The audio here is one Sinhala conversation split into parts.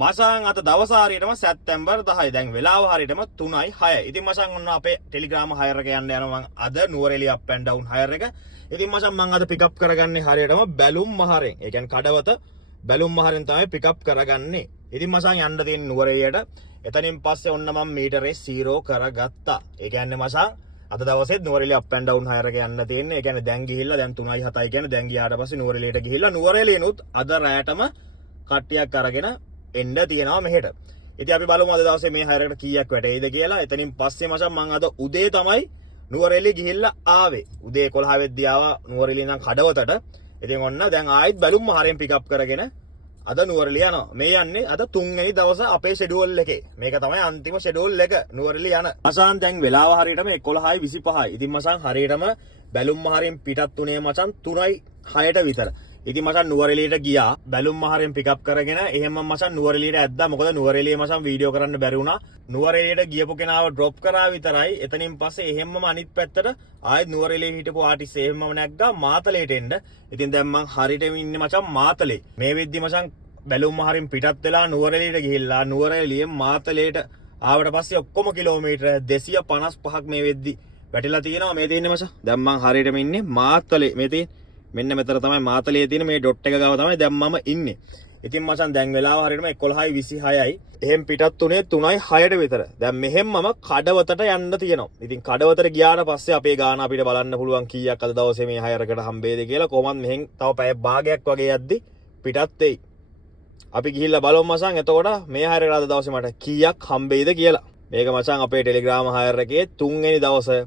මසං අද දවස හරියටම සැප්තැම්බර් 10. දැන් වෙලාව හරියටම 3:06. ඉතින් මසං ඔන්න අපේ ටෙලිග්‍රාම හයර් එක යන්න යනවා මං අද Nuwara Eliya up and down hire එක. ඉතින් මසං මං අද පිකප් කරගන්නේ හරියටම බැලුම් මහරෙන්. ඒ කියන්නේ කඩවත බැලුම් මහරෙන් තමයි පිකප් කරගන්නේ. ඉතින් මසං යන්න තියෙන නුවරඑළියට. එතනින් පස්සේ ඔන්න මම මීටරේ 0 කරගත්තා. ඒ කියන්නේ මසං අද දවසේත් Nuwara Eliya up and down hire එක යන්න තියෙන්නේ. ඒ කියන්නේ දැන් ගිහිල්ලා දැන් 3:07 කියන්නේ දැන් ගියාට පස්සේ නුවරඑළියට ගිහිල්ලා නුවරඑළියනොත් අද රැයටම කට්ටියක් අරගෙන එන්න තියෙනවා මෙහෙට. ඉතින් අපි බලමු අද දවසේ මේ හයරකට කීයක් වැටෙයිද කියලා. එතනින් පස්සේ මචං මං අද උදේ තමයි නුවරඑළිය ගිහිල්ලා ආවේ. උදේ 11 වෙද්දී ආවා නුවරඑළිය ඉඳන් කඩවතට. ඉතින් ඔන්න දැන් ආයෙත් බැලුම් මහරෙන් පිකප් කරගෙන අද නුවරඑළිය යනවා. මේ යන්නේ අද 3 වෙනි දවස අපේ ෂෙඩියුල් එකේ. මේක තමයි අන්තිම ෂෙඩියුල් එක නුවරඑළිය යන. මසාන් දැන් වෙලාව හරියටම 11:25යි. ඉතින් මසාන් හරියටම බැලුම් මහරෙන් පිටත් උනේ මචං 3:06ට විතර. ඉතින් මචං නුවරඑළියට ගියා බැලුම් මහරෙන් පිකප් කරගෙන. එහෙම මචං නුවරඑළියට ඇද්දා. මොකද නුවරඑළිය මචං වීඩියෝ කරන්න බැරි වුණා. නුවරඑළියට ගියපු කෙනාව ඩ්‍රොප් කරා විතරයි. එතනින් පස්සේ එහෙම්මම අනිත් පැත්තට ආයෙත් නුවරඑළියේ හිටපු ආටිස් එහෙම්මම නැග්ගා මාතලේට එන්න. ඉතින් දැන් මං හරියටම ඉන්නේ මචං මාතලේ. මේ වෙද්දි මචං බැලුම් මහරෙන් පිටත් වෙලා නුවරඑළියට ගිහිල්ලා නුවරඑළියෙන් මාතලේට ආවට පස්සේ ඔක්කොම කිලෝමීටර 255ක් මේ වෙද්දි වැටිලා තියෙනවා. මේ තියෙන්නේ මචං. දැන් මං හරියටම ඉන්නේ මාතලේ. මේ තියෙන්නේ මෙන්න මෙතන තමයි මාතලේ තියෙන මේ ඩොට් එක ගාව තමයි දැන් මම ඉන්නේ. ඉතින් මචං දැන් වෙලාව හරියටම 11:26යි. එහෙන් පිටත් උනේ 3:06ට විතර. දැන් මෙහෙම්මම කඩවතට යන්න තියෙනවා. ඉතින් කඩවතට ගියාට පස්සේ අපේ ගාන අපිට බලන්න පුළුවන් කීයක් අද දවසේ මේ හයරකට හම්බෙයිද කියලා. කොහොමත් මෙහෙන් තව පැය භාගයක් වගේ යද්දි පිටත් වෙයි. අපි ගිහිල්ලා බලමු මචං. එතකොට මේ හයරකට අද දවසේ මට කීයක් හම්බෙයිද කියලා. මේක මචං අපේ ටෙලිග්‍රාම හයර් එකේ 3 වෙනි දවසේ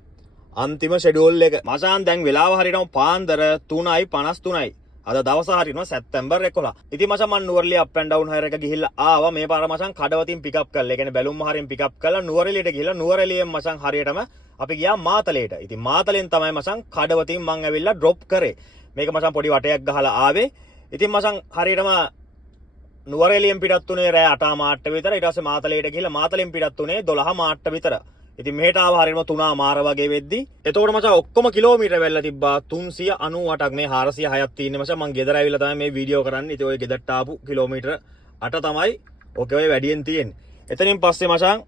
අන්තිම ෂෙඩියුල් එක. මචං දැන් වෙලාව හරියටම පාන්දර 3:53යි. අද දවස හරියටම සැප්තැම්බර් 11. ඉතින් මචං මම Nuwara Eliya up and down hire එක ගිහිල්ලා ආවා. මේ පාර මචං කඩවතින් පිකප් කරලා. ඒ කියන්නේ බැලුම් මහරෙන් පිකප් කරලා නුවරඑළියට ගිහිල්ලා නුවරඑළියෙන් මචං හරියටම අපි ගියා මාතලේට. ඉතින් මාතලෙන් තමයි මචං කඩවතින් මං ඇවිල්ලා ඩ්‍රොප් කරේ. මේක මචං පොඩි වටයක් ගහලා ආවේ. ඉතින් මචං හරියටම නුවරඑළියෙන් පිටත් උනේ රෑ 8 මාට්ට විතර. ඊට පස්සේ මාතලේට ගිහිල්ලා මාතලෙන් පිටත් උනේ 12 මාට්ට විතර. ඉතින් මෙහෙට ආව හරියටම 3 මාර වගේ වෙද්දි. එතකොට මචං ඔක්කොම කිලෝමීටර වෙල්ලා තිබ්බා 398ක්. මේ 406ක් තියෙන්නේ මචං. මං ගෙදර ඇවිල්ලා තමයි මේ වීඩියෝ කරන්නේ. ඉතින් ඔය ගෙදරට ආපු කිලෝමීටර 8 තමයි ඔකේ ඔය වැඩියෙන් තියෙන්නේ. එතනින් පස්සේ මචං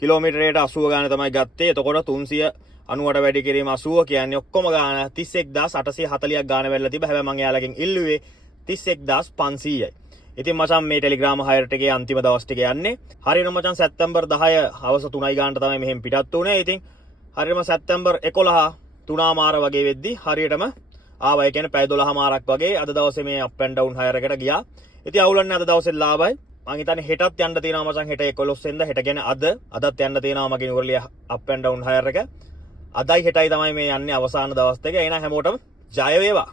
කිලෝමීටරයට 80 ගාන තමයි ගත්තේ. එතකොට 398 වැඩි කිරීම 80 කියන්නේ ඔක්කොම ගාන 31840ක් ගාන වෙල්ලා තිබ්බා. හැබැයි මං එයාලගෙන් ඉල්ලුවේ 31500යි. ඉතින් මචං මේ ටෙලිග්‍රාම හයර් එකේ අන්තිම දවස් ටික යන්නේ. හරියටම මචං සැප්තැම්බර් 10 හවස 3යි ගානට තමයි මෙහෙන් පිටත් උනේ. ඉතින් හරියටම සැප්තැම්බර් 11 3 මාර වගේ වෙද්දි හරියටම ආවා. ඒ කියන්නේ පැය 12 මාරක් වගේ අද දවසේ මේ අප් ඇන්ඩ් ඩවුන් හයර් එකට ගියා. ඉතින් අවුලන්නේ අද දවසේ ලාභයි. මං හිතන්නේ හෙටත් යන්න තියෙනවා මචං. හෙට 11 වෙනිදා. හෙට කියන්නේ අදත් යන්න තියෙනවා මගේ Nuwara Eliya up and down hire එක. අදයි හෙටයි තමයි මේ යන්නේ අවසාන දවස් දෙක. එහෙනම් හැමෝටම ජය වේවා.